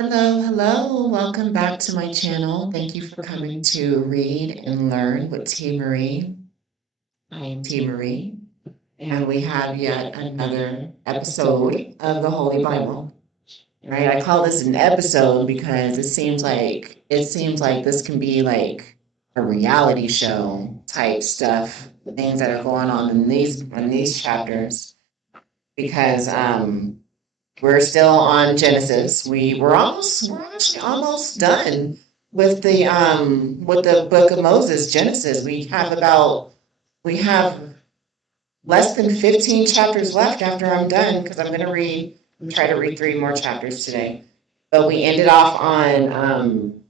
Hello, hello. Welcome back to my channel. Thank you for coming to Read and Learn with T. Marie. I am T. Marie, and we have yet another episode of the Holy Bible. Right? I call this an episode because it seems like this can be like a reality show type stuff, the things that are going on in these chapters. Because we're still on Genesis. We're actually almost done with the book of Moses, Genesis. We have less than 15 chapters left after I'm done because try to read three more chapters today. But we ended off on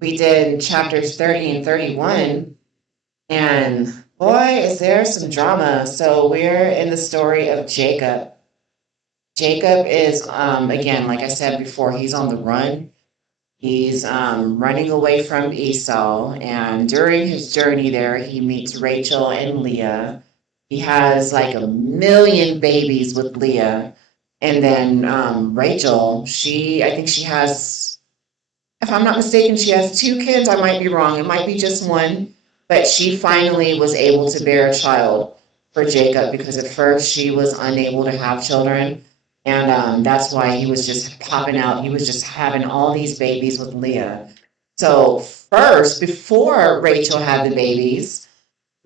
we did chapters 30 and 31, and boy, is there some drama. So we're in the story of Jacob. Jacob is, again, like I said before, he's on the run. He's running away from Esau, and during his journey there, he meets Rachel and Leah. He has like a million babies with Leah, and then Rachel, I think she has, if I'm not mistaken, she has two kids. I might be wrong. It might be just one, but she finally was able to bear a child for Jacob because at first she was unable to have children. And that's why he was just popping out. He was just having all these babies with Leah. So, first, before Rachel had the babies,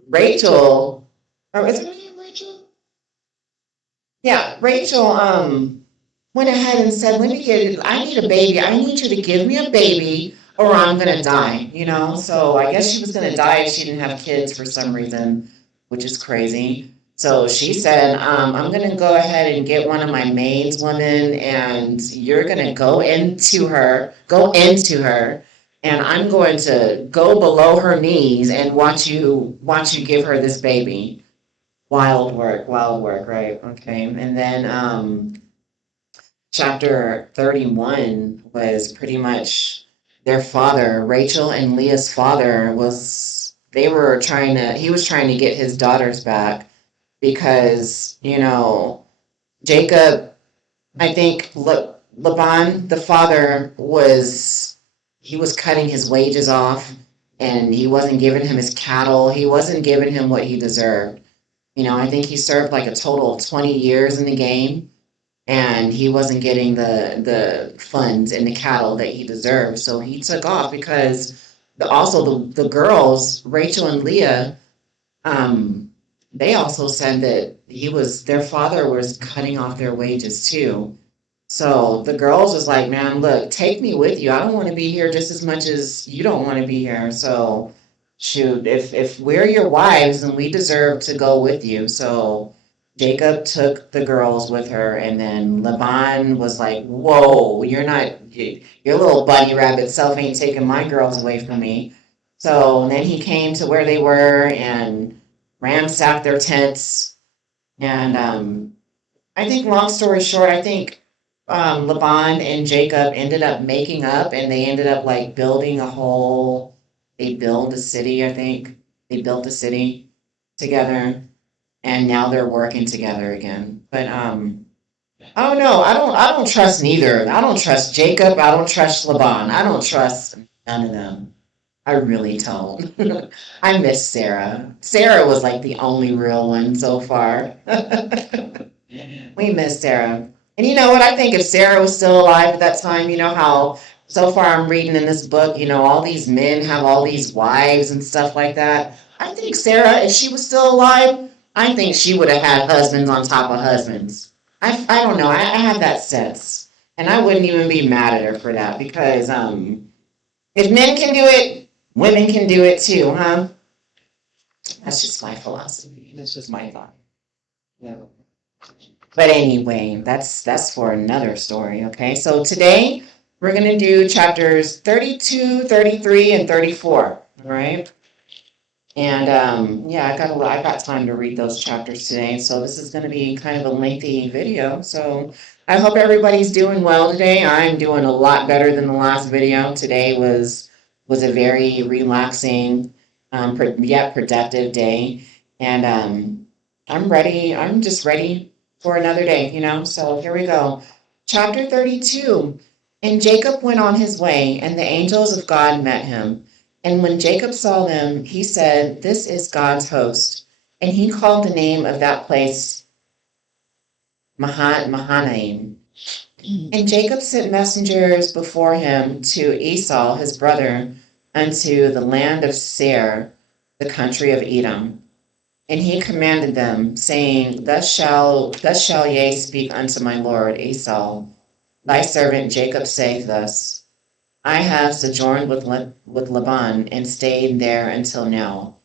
Rachel, or is her name Rachel? Yeah, Rachel went ahead and said, I need a baby. I need you to give me a baby or I'm going to die, you know? So I guess she was going to die if she didn't have kids for some reason, which is crazy. So she said, I'm going to go ahead and get one of my maids women and you're going to go into her, and I'm going to go below her knees and watch you give her this baby. Wild work, right? Okay. And then chapter 31 was pretty much their father, Rachel and Leah's father he was trying to get his daughters back because, Jacob, I think Laban, the father, he was cutting his wages off and he wasn't giving him his cattle. He wasn't giving him what he deserved. I think he served like a total of 20 years in the game and he wasn't getting the funds and the cattle that he deserved. So he took off because the girls, Rachel and Leah, um, they also said that their father was cutting off their wages too. So the girls was like, man, look, take me with you. I don't want to be here just as much as you don't want to be here. So shoot, if we're your wives, then we deserve to go with you. So Jacob took the girls with her, and then Laban was like, whoa, your little bunny rabbit self ain't taking my girls away from me. So then he came to where they were and ransacked their tents. And I think, long story short, I think Laban and Jacob ended up making up, and they ended up like they build a city, I think. They built a city together, and now they're working together again. But I don't know. I don't trust neither. I don't trust Jacob. I don't trust Laban. I don't trust none of them. I really don't. I miss Sarah. Sarah was like the only real one so far. We miss Sarah. And you know what? I think if Sarah was still alive at that time, you know how so far I'm reading in this book, all these men have all these wives and stuff like that. I think Sarah, if she was still alive, I think she would have had husbands on top of husbands. I don't know. I have that sense. And I wouldn't even be mad at her for that because if men can do it, women can do it too, huh? That's just my philosophy. That's just my thought. Yeah. But anyway, that's for another story, okay? So today we're going to do chapters 32, 33, and 34, all right? And yeah, I got time to read those chapters today. So this is going to be kind of a lengthy video. So I hope everybody's doing well today. I'm doing a lot better than the last video. Today was a very relaxing, yet productive day, and I'm ready. I'm just ready for another day. So here we go. Chapter 32. And Jacob went on his way, and the angels of God met him. And when Jacob saw them, he said, "This is God's host." And he called the name of that place Mahanaim. And Jacob sent messengers before him to Esau his brother unto the land of Seir, the country of Edom. And he commanded them, saying, thus shall ye speak unto my lord Esau. Thy servant Jacob saith thus, I have sojourned with Laban, and stayed there until now.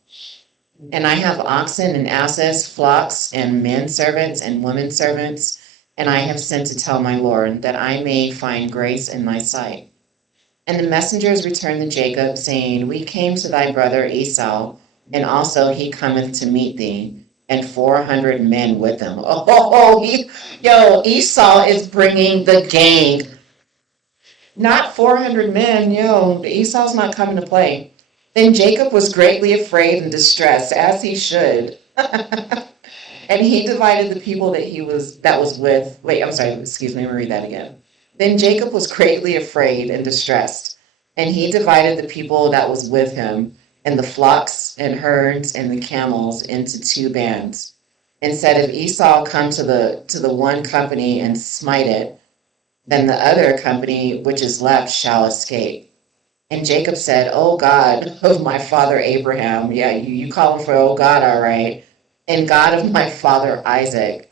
And I have oxen and asses, flocks, and men servants and women servants, and I have sent to tell my lord, that I may find grace in thy sight. And the messengers returned to Jacob, saying, We came to thy brother Esau, and also he cometh to meet thee, and 400 men with him. Esau is bringing the gang. Not 400 men, Esau's not coming to play. Then Jacob was greatly afraid and distressed, as he should. And he divided the people that was with. Wait, I'm sorry, excuse me, let me read that again. Then Jacob was greatly afraid and distressed, and he divided the people that was with him, and the flocks and herds and the camels into two bands, and said, If Esau come to the one company and smite it, then the other company which is left shall escape. And Jacob said, O God of my father Abraham, yeah, you call him for, oh God, all right, and God of my father Isaac,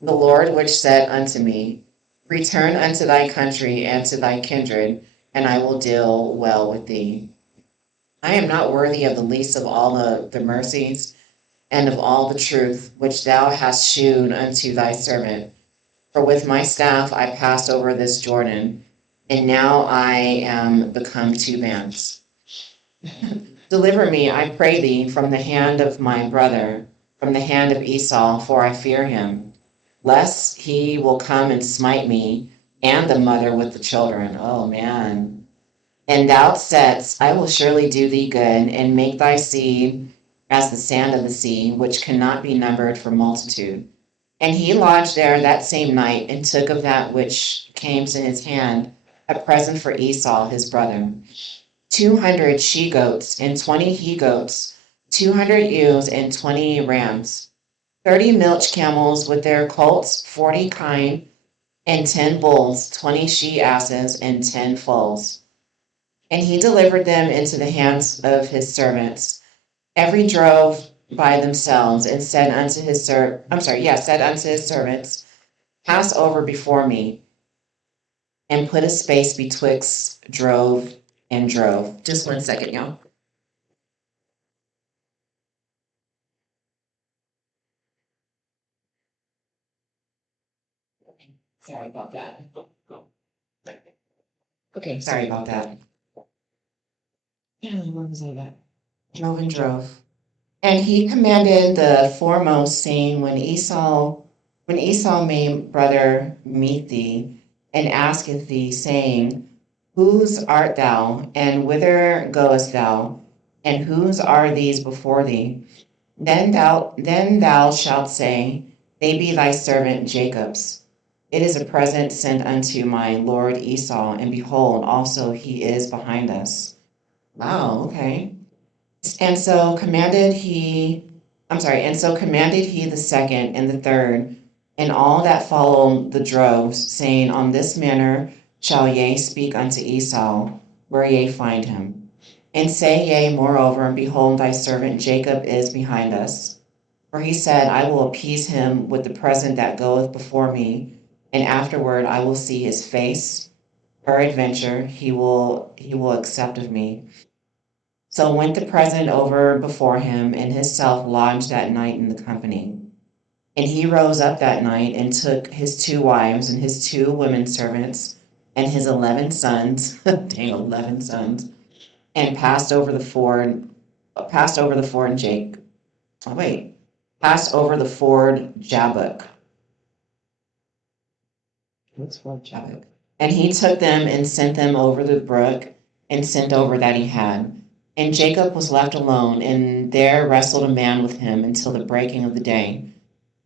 the Lord which said unto me, Return unto thy country and to thy kindred, and I will deal well with thee. I am not worthy of the least of all the mercies and of all the truth which thou hast shewn unto thy servant. For with my staff I passed over this Jordan, and now I am become two bands. Deliver me, I pray thee, from the hand of my brother, from the hand of Esau, for I fear him, lest he will come and smite me and the mother with the children. Oh man. And thou saidst, I will surely do thee good, and make thy seed as the sand of the sea, which cannot be numbered for multitude. And he lodged there that same night, and took of that which came to his hand a present for Esau his brother, 200 she goats, and 20 he goats, 200 ewes, and 20 rams, 30 milch camels with their colts, 40 kine, and 10 bulls, 20 she asses, and 10 foals. And he delivered them into the hands of his servants, every drove by themselves, and said unto his servants, Pass over before me, and put a space betwixt drove and drove. Just 1 second, y'all. Sorry about that. Okay, sorry about that. Where was I at? Drove and drove. And he commanded the foremost, saying, when Esau may brother meet thee, and asketh thee, saying, Whose art thou, and whither goest thou, and whose are these before thee? Then thou shalt say, They be thy servant Jacob's. It is a present sent unto my lord Esau, and behold, also he is behind us. Wow, okay. And so commanded he, and so commanded he the second and the third, and all that follow the droves, saying, On this manner shall ye speak unto Esau, where ye find him. And say ye moreover, Behold, thy servant Jacob is behind us. For he said, I will appease him with the present that goeth before me, and afterward I will see his face. Peradventure he will accept of me. So went the present over before him, and himself lodged that night in the company. And he rose up that night, and took his 2 wives, and his 2 women servants, and his 11 sons, dang, 11 sons, and passed over the ford Jabbok. What's ford Jabbok? And he took them and sent them over the brook, and sent over that he had. And Jacob was left alone, and there wrestled a man with him until the breaking of the day.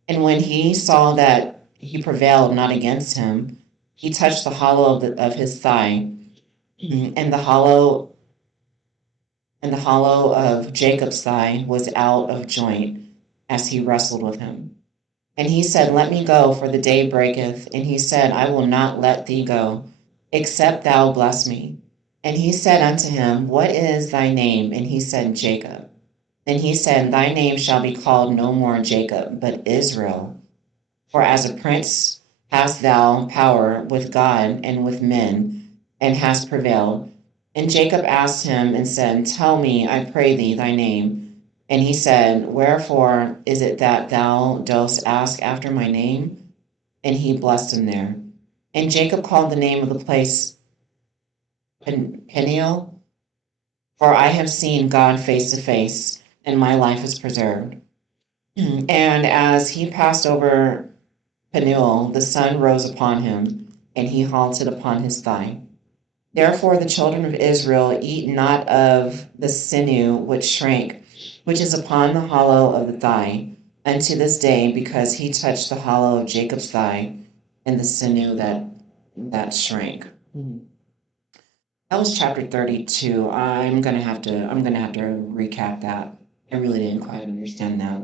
And when he saw that he prevailed not against him, he touched the hollow of his thigh, and the hollow of Jacob's thigh was out of joint as he wrestled with him. And he said, Let me go, for the day breaketh. And he said, I will not let thee go, except thou bless me. And he said unto him, What is thy name? And he said, Jacob. Then he said, Thy name shall be called no more Jacob, but Israel. For as a prince hast thou power with God and with men, and hast prevailed. And Jacob asked him and said, Tell me, I pray thee, thy name. And he said, Wherefore is it that thou dost ask after my name? And he blessed him there. And Jacob called the name of the place Peniel, for I have seen God face to face, and my life is preserved. And as he passed over Peniel, the sun rose upon him, and he halted upon his thigh. Therefore the children of Israel eat not of the sinew which shrank, which is upon the hollow of the thigh, unto this day, because he touched the hollow of Jacob's thigh, and the sinew that shrank. That was chapter 32. I'm gonna have to recap that. I really didn't quite understand that.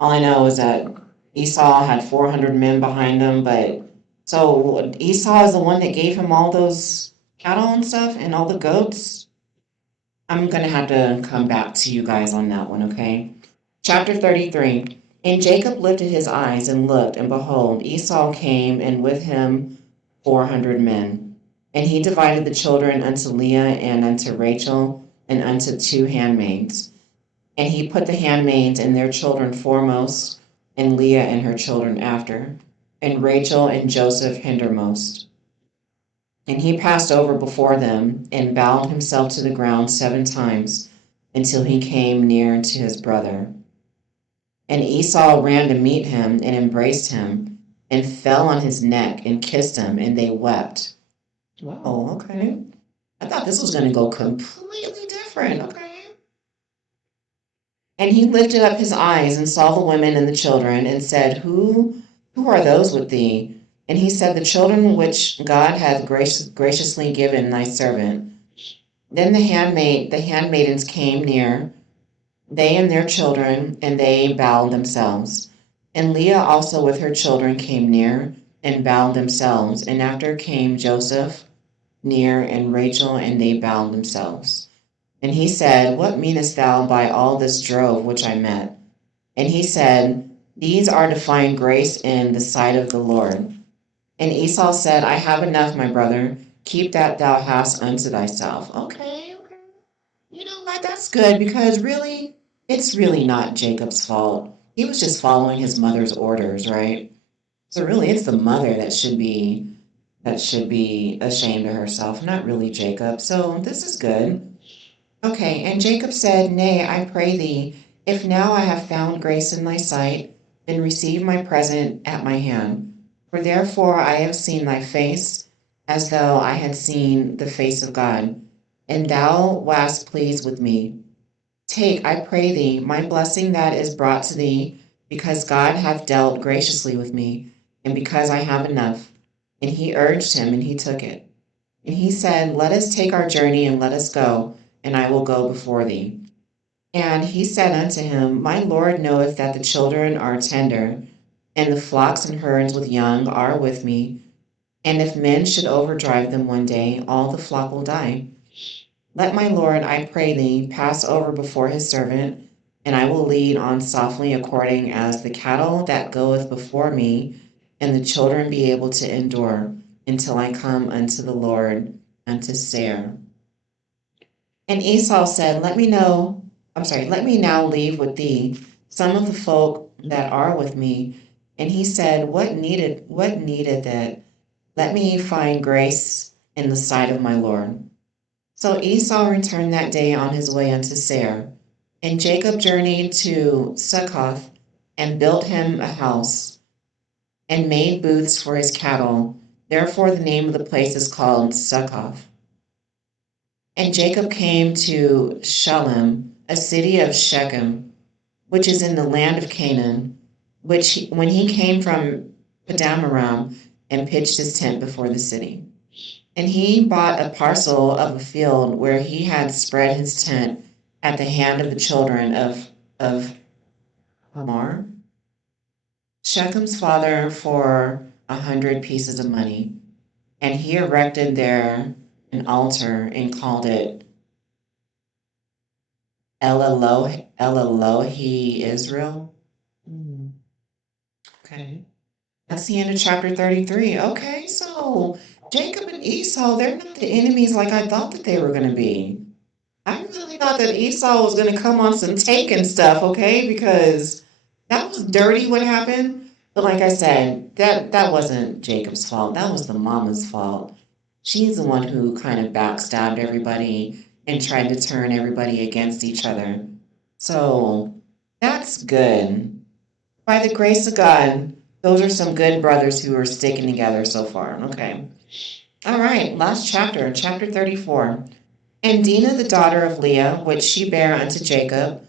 All I know is that Esau had 400 men behind him, but so Esau is the one that gave him all those cattle and stuff and all the goats. I'm gonna have to come back to you guys on that one, okay? Chapter 33. And Jacob lifted his eyes and looked, and behold, Esau came, and with him 400 men. And he divided the children unto Leah and unto Rachel and unto 2 handmaids. And he put the handmaids and their children foremost, and Leah and her children after, and Rachel and Joseph hindermost. And he passed over before them, and bowed himself to the ground 7 times, until he came near to his brother. And Esau ran to meet him, and embraced him, and fell on his neck, and kissed him, and they wept. Wow, okay. I thought this was going to go completely different, okay. And he lifted up his eyes, and saw the women and the children, and said, Who are those with thee? And he said, The children which God hath graciously given thy servant. Then the handmaidens came near, they and their children, and they bowed themselves. And Leah also with her children came near, and bowed themselves. And after came Joseph near, and Rachel, and they bowed themselves. And he said, What meanest thou by all this drove which I met? And he said, These are to find grace in the sight of the Lord. And Esau said, I have enough, my brother. Keep that thou hast unto thyself. Okay. You know what? That's good, because really, it's really not Jacob's fault. He was just following his mother's orders, right? So really, it's the mother that should be ashamed of herself, not really Jacob. So this is good. Okay, and Jacob said, Nay, I pray thee, if now I have found grace in thy sight, then receive my present at my hand. For therefore I have seen thy face, as though I had seen the face of God, and thou wast pleased with me. Take, I pray thee, my blessing that is brought to thee, because God hath dealt graciously with me, and because I have enough. And he urged him, and he took it. And he said, Let us take our journey, and let us go, and I will go before thee. And he said unto him, My Lord knoweth that the children are tender, and the flocks and herds with young are with me. And if men should overdrive them one day, all the flock will die. Let my Lord, I pray thee, pass over before his servant, and I will lead on softly according as the cattle that goeth before me, and the children be able to endure, until I come unto the Lord, unto Seir. And Esau said, Let me now leave with thee some of the folk that are with me. And he said, What needed it? Let me find grace in the sight of my Lord. So Esau returned that day on his way unto Seir. And Jacob journeyed to Succoth, and built him a house, and made booths for his cattle. Therefore the name of the place is called Succoth. And Jacob came to Shalem, a city of Shechem, which is in the land of Canaan, when he came from Padamaram, and pitched his tent before the city. And he bought a parcel of a field where he had spread his tent at the hand of the children of Hamor, Shechem's father, for 100 pieces of money. And he erected there an altar and called it El Elohi Israel. Okay. That's the end of chapter 33. Okay, so Jacob and Esau, they're not the enemies like I thought that they were going to be. I really thought that Esau was going to come on some taking stuff, okay? Because that was dirty what happened. But like I said, that wasn't Jacob's fault. That was the mama's fault. She's the one who kind of backstabbed everybody and tried to turn everybody against each other. So that's good. By the grace of God, those are some good brothers who are sticking together so far. Okay. All right, last chapter, chapter 34. And Dinah, the daughter of Leah, which she bare unto Jacob,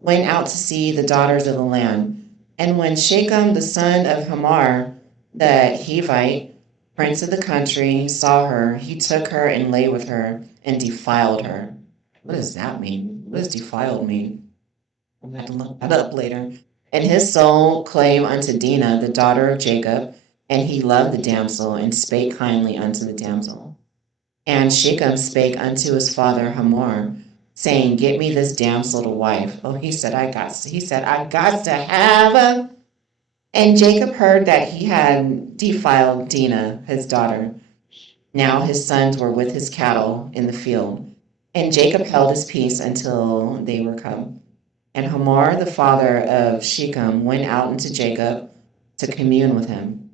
went out to see the daughters of the land. And when Shechem, the son of Hamor, the Hivite, prince of the country, saw her, he took her and lay with her and defiled her. What does that mean? What does defiled mean? I'll have to look that up later. And his soul clave unto Dinah, the daughter of Jacob, and he loved the damsel and spake kindly unto the damsel. And Shechem spake unto his father Hamor, saying, "Get me this damsel to wife." Oh, he said, I got to have her. And Jacob heard that he had defiled Dinah, his daughter. Now his sons were with his cattle in the field. And Jacob held his peace until they were come. And Hamor, the father of Shechem, went out unto Jacob to commune with him.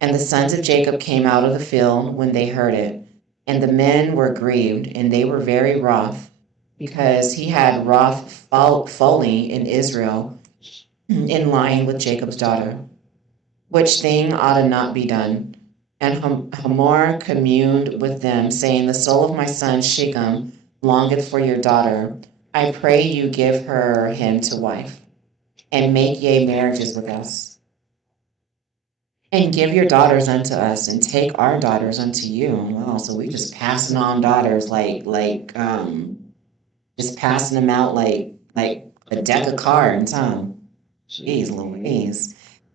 And the sons of Jacob came out of the field when they heard it. And the men were grieved, and they were very wroth, because he had wrought folly in Israel, in lying with Jacob's daughter, which thing ought not be done. And Hamor communed with them, saying, The soul of my son Shechem longeth for your daughter. I pray you give her him to wife, and make ye marriages with us. And give your daughters unto us, and take our daughters unto you. Wow, so we just passing on daughters just passing them out like a deck of cards, huh? Jeez Louise.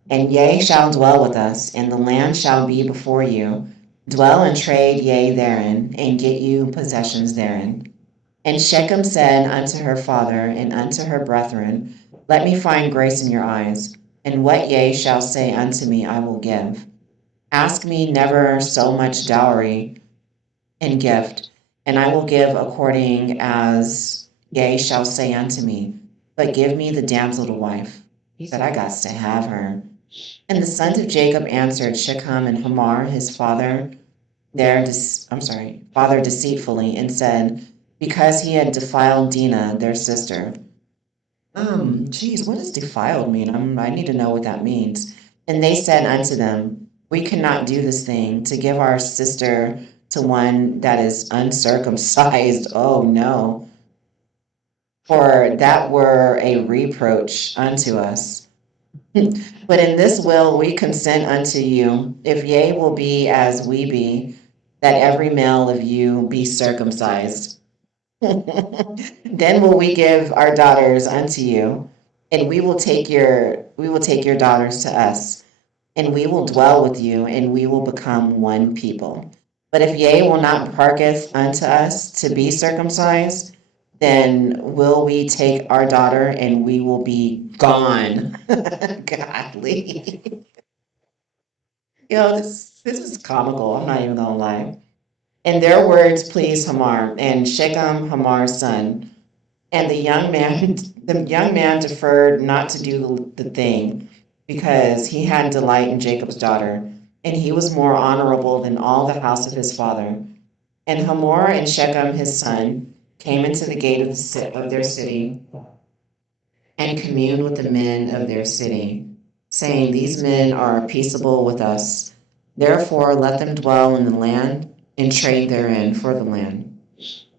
And ye shall dwell with us, and the land shall be before you. Dwell and trade ye therein, and get you possessions therein. And Shechem said unto her father and unto her brethren, Let me find grace in your eyes, and what ye shall say unto me I will give. Ask me never so much dowry and gift, and I will give according as ye shall say unto me. But give me the damsel to wife. He said, I got to have her. And the sons of Jacob answered Shechem and Hamor his father, father deceitfully, and said, because he had defiled Dinah, their sister. Geez, what does defiled mean? I need to know what that means. And they said unto them, We cannot do this thing, to give our sister to one that is uncircumcised. Oh no. For that were a reproach unto us. But in this will we consent unto you, if ye will be as we be, that every male of you be circumcised. Then will we give our daughters unto you, and we will take your daughters to us, and we will dwell with you, and we will become one people. But if ye will not hearketh unto us to be circumcised, then will we take our daughter, and we will be gone. Godly. This is comical. I'm not even gonna lie. And their words pleased Hamor, and Shechem Hamor's son. And the young man deferred not to do the thing, because he had delight in Jacob's daughter, and he was more honorable than all the house of his father. And Hamor and Shechem his son came into the gate of their city, and communed with the men of their city, saying, These men are peaceable with us. Therefore let them dwell in the land, and trade therein for the land.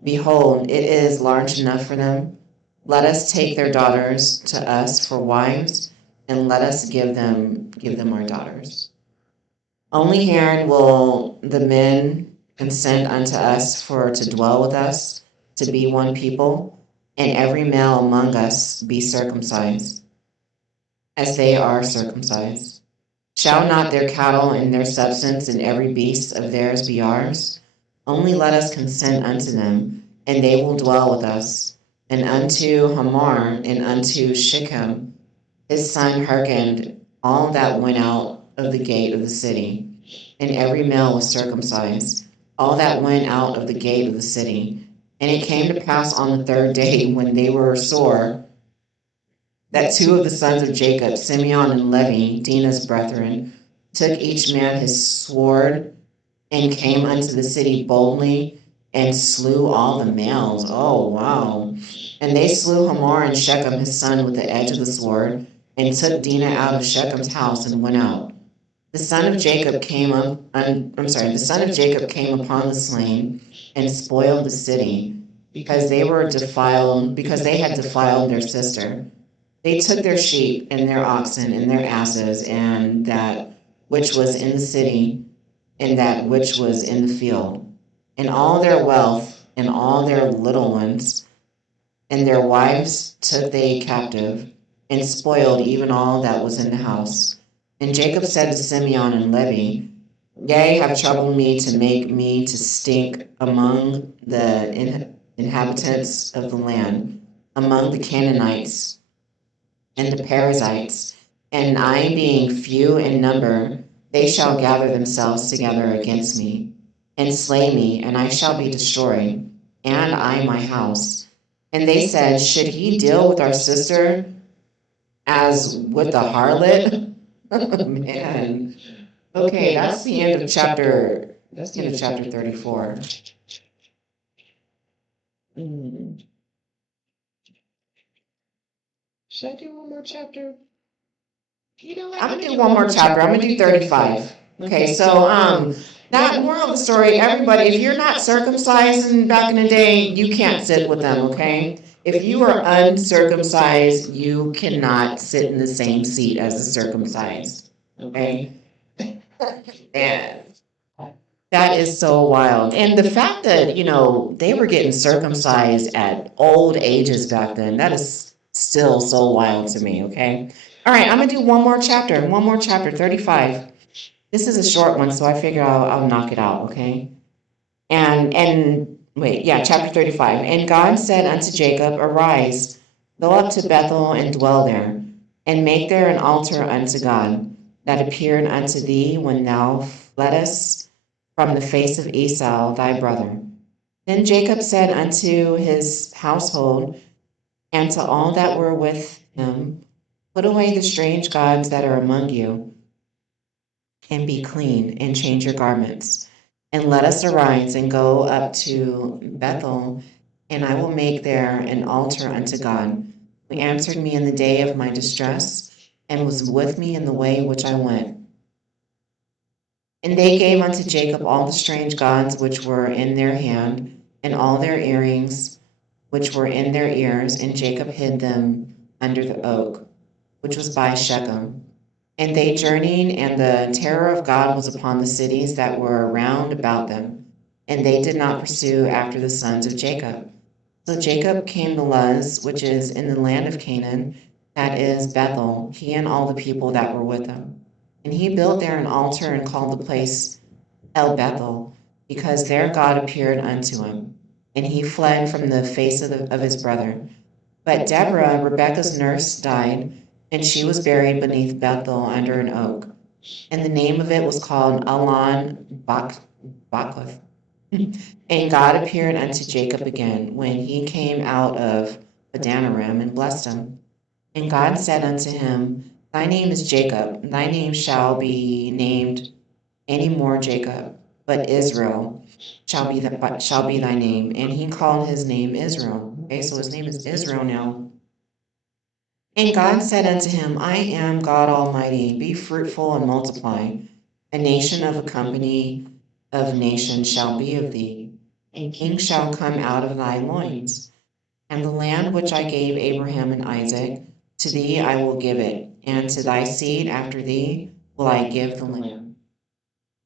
Behold, it is large enough for them. Let us take their daughters to us for wives, and let us give them our daughters. Only herein will the men consent unto us for to dwell with us, to be one people, and every male among us be circumcised, as they are circumcised. Shall not their cattle and their substance and every beast of theirs be ours? Only let us consent unto them, and they will dwell with us. And unto Hamor and unto Shechem his son hearkened all that went out of the gate of the city, and every male was circumcised, all that went out of the gate of the city. And it came to pass on the third day, when they were sore, that two of the sons of Jacob, Simeon and Levi, Dinah's brethren, took each man his sword, and came unto the city boldly, and slew all the males. Oh, wow. And they slew Hamor and Shechem his son with the edge of the sword, and took Dinah out of Shechem's house and went out. The son of Jacob came up, the son of Jacob came upon the slain and spoiled the city, because because they had defiled their sister. They took their sheep and their oxen and their asses, and that which was in the city, and that which was in the field, and all their wealth, and all their little ones, and their wives took they captive, and spoiled even all that was in the house. And Jacob said to Simeon and Levi, Yea, have troubled me to make me to stink among the inhabitants of the land, among the Canaanites and the Perizzites, and I being few in number, they shall gather themselves together against me, and slay me, and I shall be destroyed, and I my house. And they said, Should he deal with our sister as with the harlot? Man. Okay, that's the end of chapter. That's the end of chapter 34. Should I do one more chapter? You know what? I'm gonna do one more chapter. I'm gonna do 35. Okay, so that moral of the story, everybody, if you're not circumcised in back in the day, you can't sit with them, okay? If you are uncircumcised, you cannot sit in the same seat as the circumcised. Okay? And that is so wild. And the fact that, they were getting circumcised at old ages back then, that is still so wild to me, okay? All right, I'm going to do one more chapter, 35. This is a short one, so I figure I'll knock it out, okay? And wait, yeah, chapter 35. And God said unto Jacob, Arise, go up to Bethel and dwell there, and make there an altar unto God, that appeared unto thee when thou fleddest from the face of Esau thy brother. Then Jacob said unto his household and to all that were with him, Put away the strange gods that are among you, and be clean, and change your garments. And let us arise and go up to Bethel, and I will make there an altar unto God, who answered me in the day of my distress, and was with me in the way which I went. And they gave unto Jacob all the strange gods which were in their hand, and all their earrings which were in their ears, and Jacob hid them under the oak, which was by Shechem. And they journeyed, and the terror of God was upon the cities that were round about them, and they did not pursue after the sons of Jacob. So Jacob came to Luz, which is in the land of Canaan, that is Bethel, he and all the people that were with him. And he built there an altar and called the place El Bethel, because there God appeared unto him. And he fled from the face of his brother. But Deborah, Rebekah's nurse, died, and she was buried beneath Bethel under an oak. And the name of it was called Allon Bachuth. And God appeared unto Jacob again when he came out of Padanaram and blessed him. And God said unto him, Thy name is Jacob, thy name shall be named any more Jacob, but Israel shall be thy name. And he called his name Israel. Okay, so his name is Israel now. And God said unto him, I am God Almighty, be fruitful and multiply. A nation of a company of nations shall be of thee, and kings shall come out of thy loins. And the land which I gave Abraham and Isaac, to thee I will give it, and to thy seed after thee will I give the land.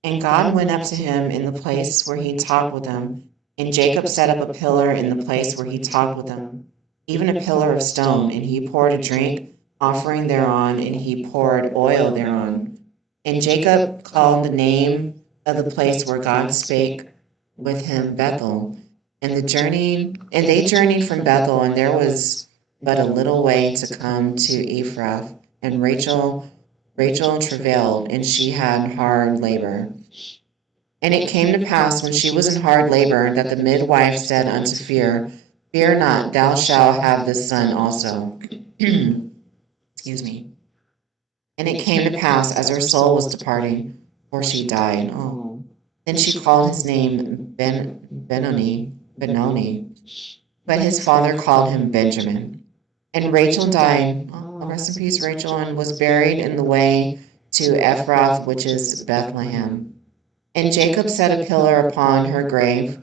And God went up to him in the place where he talked with him, and Jacob set up a pillar in the place where he talked with him, even a pillar of stone, and he poured a drink offering thereon, and he poured oil thereon. And Jacob called the name of the place where God spake with him Bethel. And they journeyed from Bethel, and there was but a little way to come to Ephrath. And Rachel travailed, and she had hard labor. And it came to pass when she was in hard labor that the midwife said unto Fear not, thou shalt have this son also. Excuse me. And it came to pass as her soul was departing, for she died. Oh. Then she called his name Benoni, but his father called him Benjamin. And Rachel died. Oh, rest in peace, Rachel, and was buried in the way to Ephrath, which is Bethlehem. And Jacob set a pillar upon her grave,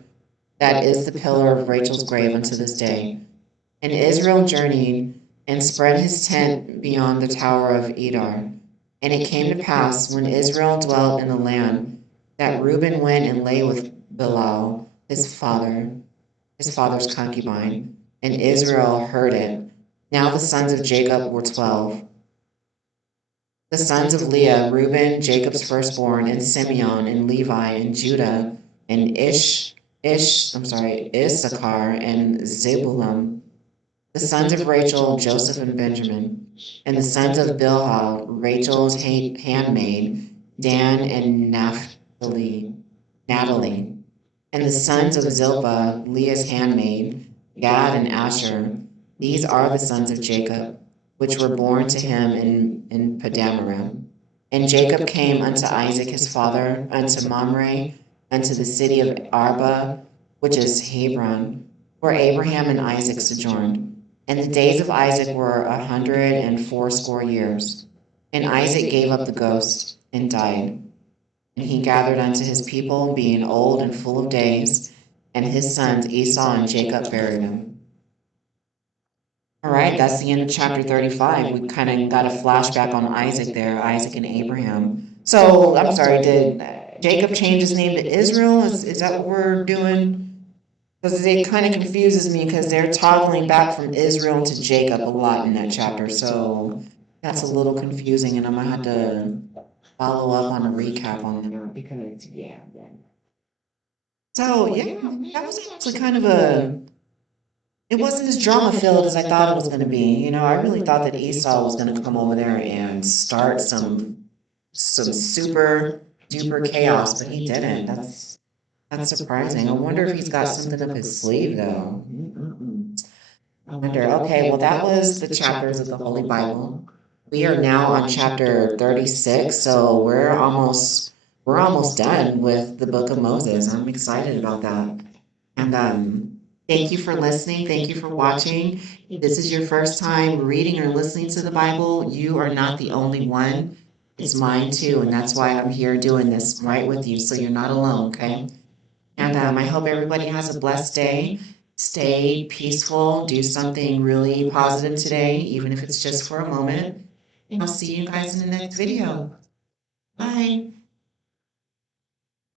that is the pillar of Rachel's grave unto this day. And Israel journeyed and spread his tent beyond the tower of Edar. And it came to pass, when Israel dwelt in the land, that Reuben went and lay with Bilhah, his father's concubine, and Israel heard it. Now the sons of Jacob were 12. The sons of Leah, Reuben, Jacob's firstborn, and Simeon, and Levi, and Judah, and Issachar, and Zebulun. The sons of Rachel, Joseph and Benjamin. And the sons of Bilhah, Rachel's handmaid, Dan and Naphtali. And the sons of Zilpah, Leah's handmaid, Gad and Asher. These are the sons of Jacob, which were born to him in Padanaram. And Jacob came unto Isaac his father, unto Mamre, unto the city of Arba, which is Hebron, where Abraham and Isaac sojourned. And the days of Isaac were 180 years. And Isaac gave up the ghost, and died. And he gathered unto his people, being old and full of days, and his sons Esau and Jacob buried him. All right, that's the end of chapter 35. We kind of got a flashback on Isaac there, Isaac and Abraham. So, I'm sorry, did Jacob change his name to Israel? Is that what we're doing? Because it kind of confuses me because they're toggling back from Israel to Jacob a lot in that chapter. So that's a little confusing, and I'm going to have to follow up on a recap on that. Because, yeah. So, yeah, that was actually kind of it wasn't as drama filled as I thought it was going to be. You know, I really thought that Esau was going to come over there and start some super duper chaos, but he didn't. That's surprising. I wonder if he's got something up his sleeve, though. I wonder. Okay, well, that was the chapters of the Holy Bible. We are now on chapter 36, so we're almost done with the Book of Moses. I'm excited about that. And thank you for listening. Thank you for watching. If this is your first time reading or listening to the Bible, you are not the only one. It's mine too, and that's why I'm here doing this right with you, so you're not alone, okay? And I hope everybody has a blessed day. Stay peaceful. Do something really positive today, even if it's just for a moment. And I'll see you guys in the next video. Bye.